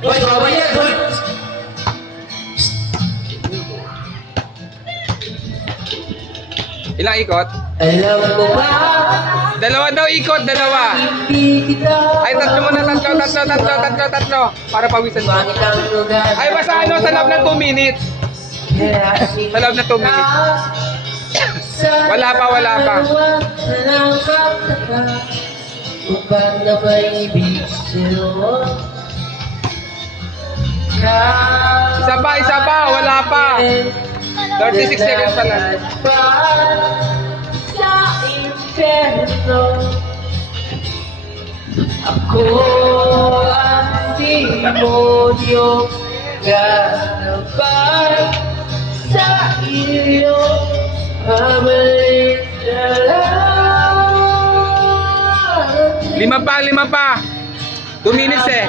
Uy, tropa yan, uy! Ilang ikot? Alam mo ba? Dalawa daw ikot, dalawa. Hindi kita Ay, tatlo muna, tatlo. Para pawisan mo. bakit ang lugar? Ay, basta ano, sa loob ng 2 minutes. Sa loob ng 2 minutes. Wala pa. Upang na may ibig sa'yo. Isa pa, wala pa. 36 seconds pa lang. Sa impyerno, ako ang demonyo, ganapan sa iyo, pabalik na lang. 5 pa. 2 minutes eh.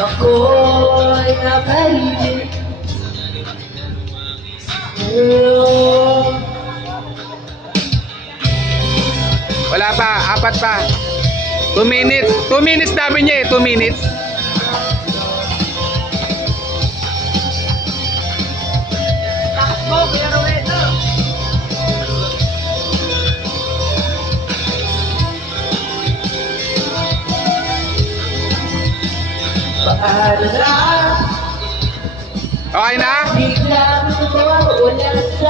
Ako'y napahilig. Wala pa, 4 pa. 2 minutes. 2 minutes namin niya eh, 2 minutes. Paano na